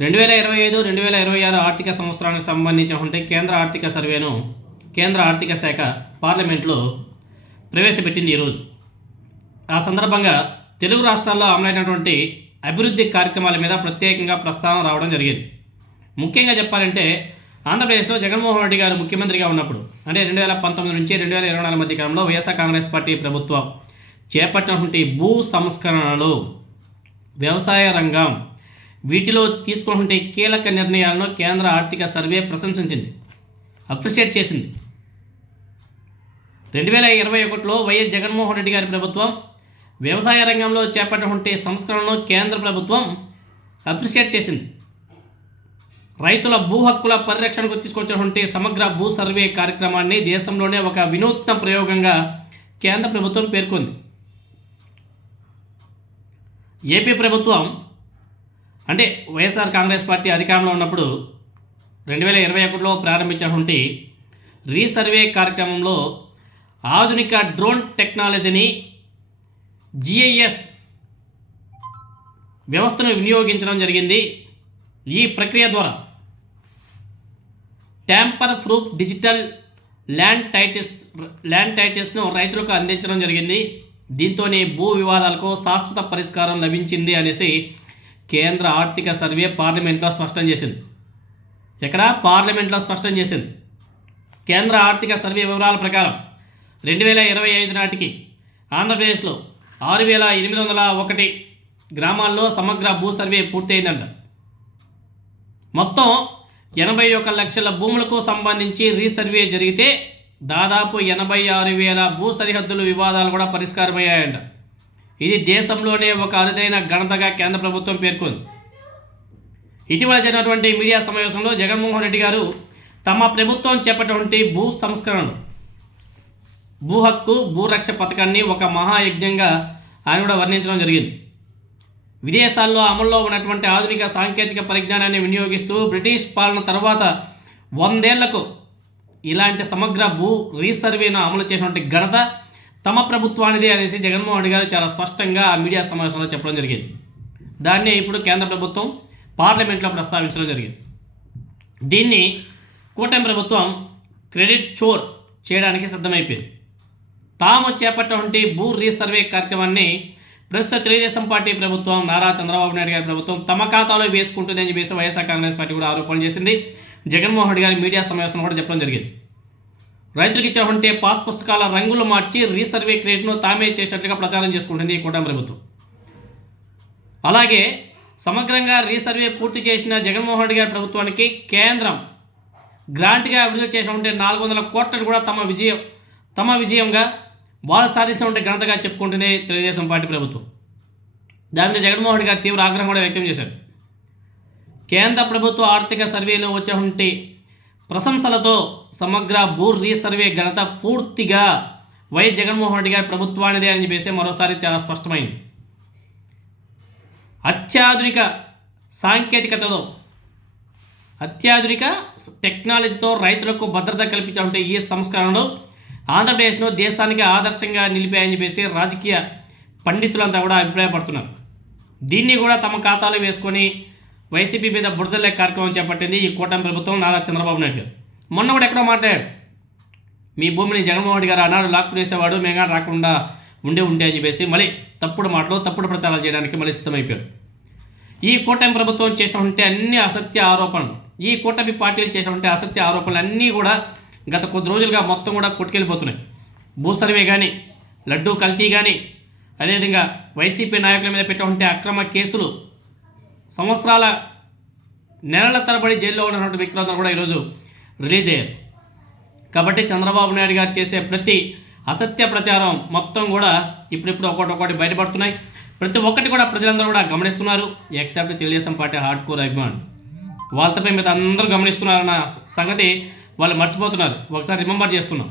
2025 2026 ఆర్థిక సంవత్సరానికి సంబంధించినటువంటి కేంద్ర ఆర్థిక సర్వేను కేంద్ర ఆర్థిక శాఖ పార్లమెంట్లో ప్రవేశపెట్టింది ఈరోజు. ఆ సందర్భంగా తెలుగు రాష్ట్రాల్లో అమలైనటువంటి అభివృద్ధి కార్యక్రమాల మీద ప్రత్యేకంగా ప్రస్తావన రావడం జరిగింది. ముఖ్యంగా చెప్పాలంటే ఆంధ్రప్రదేశ్లో జగన్మోహన్ రెడ్డి గారు ముఖ్యమంత్రిగా ఉన్నప్పుడు అంటే 2019 నుంచి 2024 మధ్య కాలంలో వైఎస్ఆర్ కాంగ్రెస్ పార్టీ ప్రభుత్వం చేపట్టినటువంటి భూ సంస్కరణలు, వ్యవసాయ రంగం, వీటిలో తీసుకున్నటువంటి కీలక నిర్ణయాలను కేంద్ర ఆర్థిక సర్వే ప్రశంసించింది, అప్రిషియేట్ చేసింది. 2021లో వైఎస్ జగన్మోహన్ రెడ్డి గారి ప్రభుత్వం వ్యవసాయ రంగంలో చేపట్టినటువంటి సంస్కరణలను కేంద్ర ప్రభుత్వం అప్రిషియేట్ చేసింది. రైతుల భూ హక్కుల పరిరక్షణకు తీసుకొచ్చినటువంటి సమగ్ర భూ సర్వే కార్యక్రమాన్ని దేశంలోనే ఒక వినూత్న ప్రయోగంగా కేంద్ర ప్రభుత్వం పేర్కొంది. ఏపీ ప్రభుత్వం అంటే వైఎస్ఆర్ కాంగ్రెస్ పార్టీ అధికారంలో ఉన్నప్పుడు 2021లో ప్రారంభించినటువంటి రీసర్వే కార్యక్రమంలో ఆధునిక డ్రోన్ టెక్నాలజీని, జిఐఎస్ వ్యవస్థను వినియోగించడం జరిగింది. ఈ ప్రక్రియ ద్వారా ట్యాంపర్ ప్రూఫ్ డిజిటల్ ల్యాండ్ టైటిల్స్ను రైతులకు అందించడం జరిగింది. దీంతోనే భూ వివాదాలకు శాశ్వత పరిష్కారం లభించింది అనేసి కేంద్ర ఆర్థిక సర్వే పార్లమెంట్లో స్పష్టం చేసింది. ఎక్కడ? పార్లమెంట్లో స్పష్టం చేసింది. కేంద్ర ఆర్థిక సర్వే వివరాల ప్రకారం 2025 నాటికి ఆంధ్రప్రదేశ్లో 6801 గ్రామాల్లో సమగ్ర భూ సర్వే పూర్తయిందంట. మొత్తం 81 లక్షల భూములకు సంబంధించి రీసర్వే జరిగితే దాదాపు 86,000 భూ సరిహద్దుల వివాదాలు కూడా పరిష్కారమయ్యాయంట. ఇది దేశంలోనే ఒక అరుదైన ఘనతగా కేంద్ర ప్రభుత్వం పేర్కొంది. ఇటీవల జరిగినటువంటి మీడియా సమావేశంలో జగన్మోహన్ రెడ్డి గారు తమ ప్రభుత్వం చేపట్టినటువంటి భూ సంస్కరణలు, భూ హక్కు, భూరక్ష పథకాన్ని ఒక మహాయజ్ఞంగా ఆయన కూడా వర్ణించడం జరిగింది. విదేశాల్లో అమల్లో ఉన్నటువంటి ఆధునిక సాంకేతిక పరిజ్ఞానాన్ని వినియోగిస్తూ బ్రిటిష్ పాలన తర్వాత 100 ఏళ్లకు ఇలాంటి సమగ్ర భూ రీసర్వేను అమలు చేసినటువంటి ఘనత తమ ప్రభుత్వానిదే అనేసి జగన్మోహన్ రెడ్డి గారు చాలా స్పష్టంగా ఆ మీడియా సమావేశంలో చెప్పడం జరిగింది. దాన్నే ఇప్పుడు కేంద్ర ప్రభుత్వం పార్లమెంట్లో ప్రస్తావించడం జరిగింది. దీన్ని కూటమి ప్రభుత్వం క్రెడిట్ చోర్ చేయడానికి సిద్ధమైపోయింది. తాము చేపట్టినటువంటి భూ రీసర్వే కార్యక్రమాన్ని ప్రస్తుత తెలుగుదేశం పార్టీ ప్రభుత్వం, నారా చంద్రబాబు నాయుడు గారి ప్రభుత్వం తమ ఖాతాలో వేసుకుంటుందని చెప్పేసి వైఎస్ఆర్ కాంగ్రెస్ పార్టీ కూడా ఆరోపణలు చేసింది. జగన్మోహన్ రెడ్డి గారి మీడియా సమావేశంలో కూడా చెప్పడం జరిగింది. రైతులకు ఇచ్చినటువంటి పాస్ పుస్తకాల రంగులు మార్చి రీసర్వే క్రెడిట్ను తామే చేసినట్లుగా ప్రచారం చేసుకుంటుంది ఈ కూటమి ప్రభుత్వం. అలాగే సమగ్రంగా రీసర్వే పూర్తి చేసిన జగన్మోహన్ రెడ్డి గారి ప్రభుత్వానికి కేంద్రం గ్రాంట్గా విడుదల చేసినటువంటి 400 కోట్లను కూడా తమ విజయంగా వాళ్ళు సాధించినటువంటి ఘనతగా చెప్పుకుంటుంది తెలుగుదేశం పార్టీ ప్రభుత్వం. దాని మీద జగన్మోహన్ రెడ్డి గారు తీవ్ర ఆగ్రహం కూడా వ్యక్తం చేశారు. కేంద్ర ప్రభుత్వ ఆర్థిక సర్వేలో వచ్చేటువంటి ప్రశంసలతో సమగ్ర భూ రీసర్వే ఘనత పూర్తిగా వైఎస్ జగన్మోహన్ రెడ్డి గారి ప్రభుత్వానిదే అని చెప్పేసి మరోసారి చాలా స్పష్టమైంది. అత్యాధునిక సాంకేతికతతో, అత్యాధునిక టెక్నాలజీతో రైతులకు భద్రత కల్పించే ఈ సంస్కరణలు ఆంధ్రప్రదేశ్ను దేశానికి ఆదర్శంగా నిలిపాయని చెప్పేసి రాజకీయ పండితులంతా కూడా అభిప్రాయపడుతున్నారు. దీన్ని కూడా తమ ఖాతాలో వేసుకొని వైసీపీ మీద బురదలే కార్యక్రమం చేపట్టింది ఈ కూటమి ప్రభుత్వం, నారా చంద్రబాబు నాయుడు గారు. మొన్న కూడా ఎక్కడో మాట్లాడాడు, మీ భూమిని జగన్మోహన్ రెడ్డి గారు ఆనాడు లాక్కునేసేవాడు, మేఘా రాకుండా ఉండే అని చెప్పేసి మళ్ళీ తప్పుడు మాటలు, తప్పుడు ప్రచారాలు చేయడానికి మళ్ళీ సిద్ధమైపోయాడు. ఈ కూటమి ప్రభుత్వం చేసినటువంటి అన్ని అసత్య ఆరోపణలు, ఈ కూటమి పార్టీలు చేసినటువంటి అసత్య ఆరోపణలు అన్నీ కూడా గత కొద్ది రోజులుగా మొత్తం కూడా కొట్టుకెళ్ళిపోతున్నాయి. భూ సర్వే కానీ, లడ్డూ కల్తీ కానీ, అదేవిధంగా వైసీపీ నాయకుల మీద పెట్టినటువంటి అక్రమ కేసులు, సంవత్సరాల నెలల తరబడి జైల్లో ఉన్నటువంటి వ్యక్తులందరూ కూడా ఈరోజు రిలీజ్ అయ్యారు. కాబట్టి చంద్రబాబు నాయుడు గారు చేసే ప్రతి అసత్య ప్రచారం మొత్తం కూడా ఇప్పుడిప్పుడు ఒక్కొక్కటి బయటపడుతున్నాయి. ప్రతి ఒక్కటి కూడా ప్రజలందరూ కూడా గమనిస్తున్నారు. Except Telugu Desam party hard core అభిమానులు, వాళ్ళపై మీద అందరూ గమనిస్తున్నారన్న సంగతి వాళ్ళు మర్చిపోతున్నారు. ఒకసారి రిమెంబర్ చేస్తున్నాం.